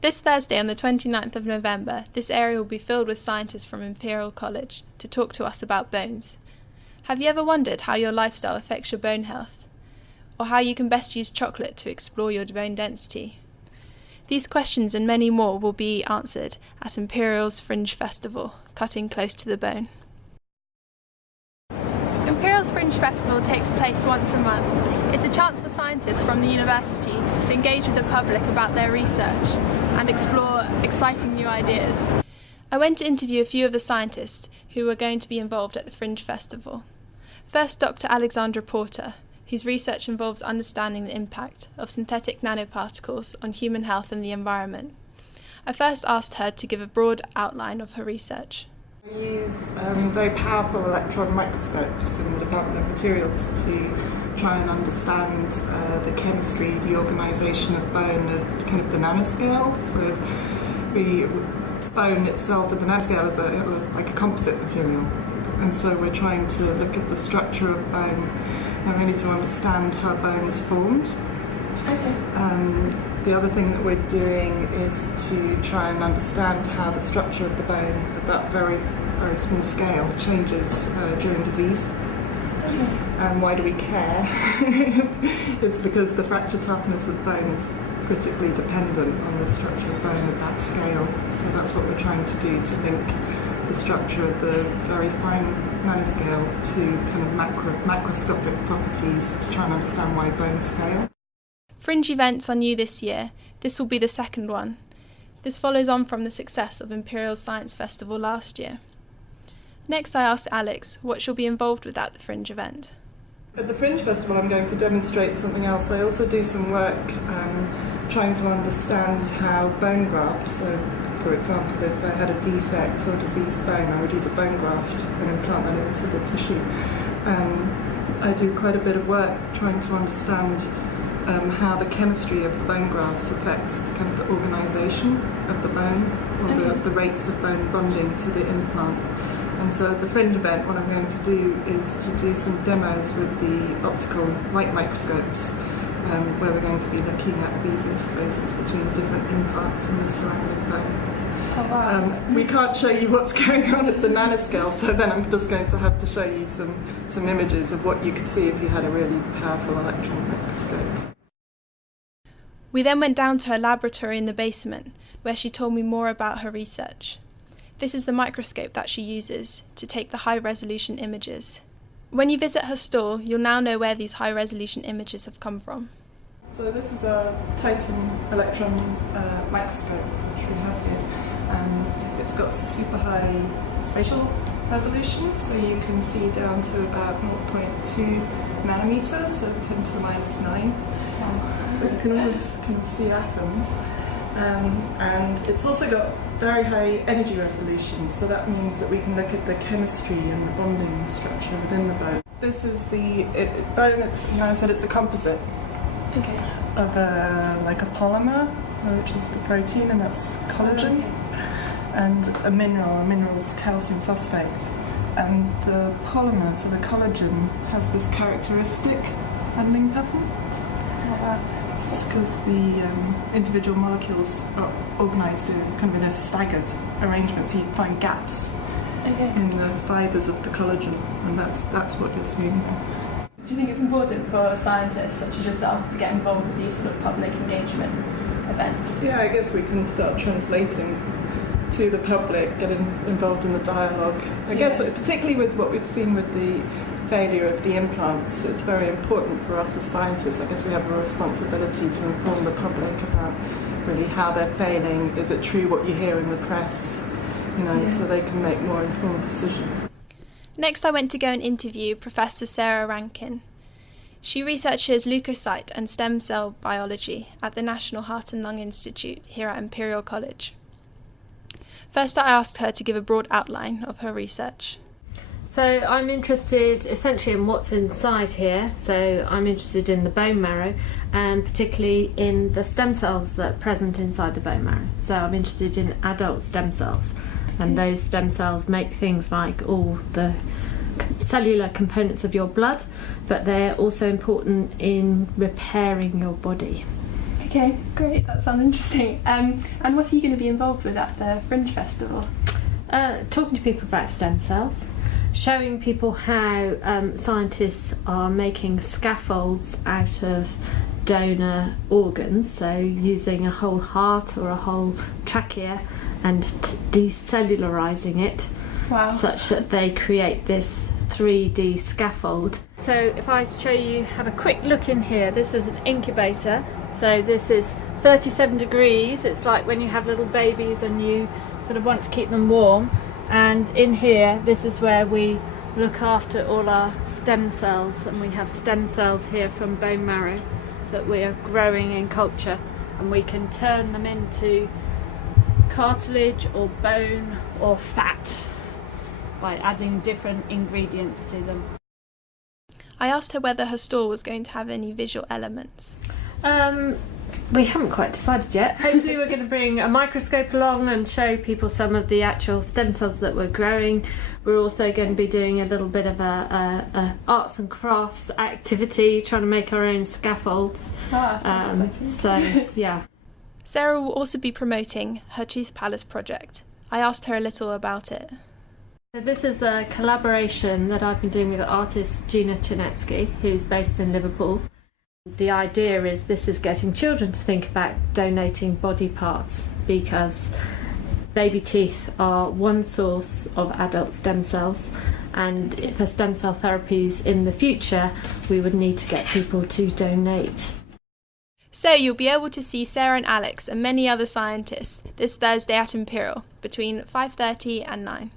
This Thursday, on the 29th of November, this area will be filled with scientists from Imperial College to talk to us about bones. Have you ever wondered how your lifestyle affects your bone health? Or how you can best use chocolate to explore your bone density? These questions and many more will be answered at Imperial's Fringe Festival, Cutting Close to the Bone. Imperial's Fringe Festival takes place once a month. It's a chance for scientists from the university to engage with the public about their research and explore exciting new ideas. I went to interview a few of the scientists who are going to be involved at the Fringe Festival. First, Dr. Alexandra Porter, whose research involves understanding the impact of synthetic nanoparticles on human health and the environment. I first asked her to give a broad outline of her research. We use very powerful electron microscopes in the development of materials to try and understand the chemistry, the organisation of bone at kind of the nanoscale. So bone itself at the nanoscale is like a composite material, and so we're trying to look at the structure of bone and really to understand how bone is formed. Okay. The other thing that we're doing is to try and understand how the structure of the bone at that very, very small scale changes during disease. Okay. And why do we care? It's because the fracture toughness of bone is critically dependent on the structure of bone at that scale. So that's what we're trying to do, to link the structure of the very fine nanoscale to kind of macroscopic properties to try and understand why bones fail. Fringe events are new this year. This will be the second one. This follows on from the success of Imperial Science Festival last year. Next, I asked Alex what she'll be involved with at the Fringe event. At the Fringe Festival, I'm going to demonstrate something else. I also do some work trying to understand how bone grafts, so for example, if I had a defect or diseased bone, I would use a bone graft and implant that into the tissue. I do quite a bit of work trying to understand how the chemistry of the bone grafts affects kind of the organisation of the bone, or the rates of bone bonding to the implant. And so at the Fringe event, what I'm going to do is to do some demos with the optical light microscopes, where we're going to be looking at these interfaces between different implants and the surrounding bone. Oh, wow. We can't show you what's going on at the nanoscale, so then I'm just going to have to show you some images of what you could see if you had a really powerful electron microscope. We then went down to her laboratory in the basement, where she told me more about her research. This is the microscope that she uses to take the high-resolution images. When you visit her stall, you'll now know where these high-resolution images have come from. So this is a Titan electron microscope which we have here. It's got super high spatial resolution, so you can see down to about 0.2 nanometers, so 10 to the minus 9. So you can almost kind of see atoms. And it's also got very high energy resolution, so that means that we can look at the chemistry and the bonding structure within the bone. This is the bone. I said it's a composite of like a polymer, which is the protein, and that's collagen, and a mineral is calcium phosphate. And the polymer, so the collagen, has this characteristic bonding pattern. It's because the individual molecules are organised in kind of in a staggered arrangement, so you find gaps in the fibres of the collagen, and that's what you're seeing. Do you think it's important for scientists such as yourself to get involved with these sort of public engagement events? Yeah, I guess we can start translating to the public, getting involved in the dialogue. I guess particularly with what we've seen with the failure of the implants, it's very important for us as scientists. I guess we have a responsibility to inform the public about really how they're failing. Is it true what you hear in the press? So they can make more informed decisions. Next, I went to go and interview Professor Sarah Rankin. She researches leukocyte and stem cell biology at the National Heart and Lung Institute here at Imperial College. First, I asked her to give a broad outline of her research. So I'm interested essentially in what's inside here. So I'm interested in the bone marrow, and particularly in the stem cells that are present inside the bone marrow. So I'm interested in adult stem cells, and those stem cells make things like all the cellular components of your blood, but they're also important in repairing your body. Okay, great. That sounds interesting. And what are you going to be involved with at the Fringe Festival? Talking to people about stem cells, showing people how scientists are making scaffolds out of donor organs, so using a whole heart or a whole trachea and decellularizing it. Wow. Such that they create this 3D scaffold. So if I show you, have a quick look in here, this is an incubator. So this is 37 degrees. It's like when you have little babies and you sort of want to keep them warm. And in here, this is where we look after all our stem cells, and we have stem cells here from bone marrow that we are growing in culture, and we can turn them into cartilage or bone or fat by adding different ingredients to them. I asked her whether her stall was going to have any visual elements. We haven't quite decided yet. Hopefully we're going to bring a microscope along and show people some of the actual stem cells that we're growing. We're also going to be doing a little bit of a arts and crafts activity, trying to make our own scaffolds. Ah, sounds exciting. So, yeah. Sarah will also be promoting her Truth Palace project. I asked her a little about it. So this is a collaboration that I've been doing with artist Gina Chernetsky, who's based in Liverpool. The idea is this is getting children to think about donating body parts, because baby teeth are one source of adult stem cells, and for stem cell therapies in the future we would need to get people to donate. So you'll be able to see Sarah and Alex and many other scientists this Thursday at Imperial between 5:30 and 9.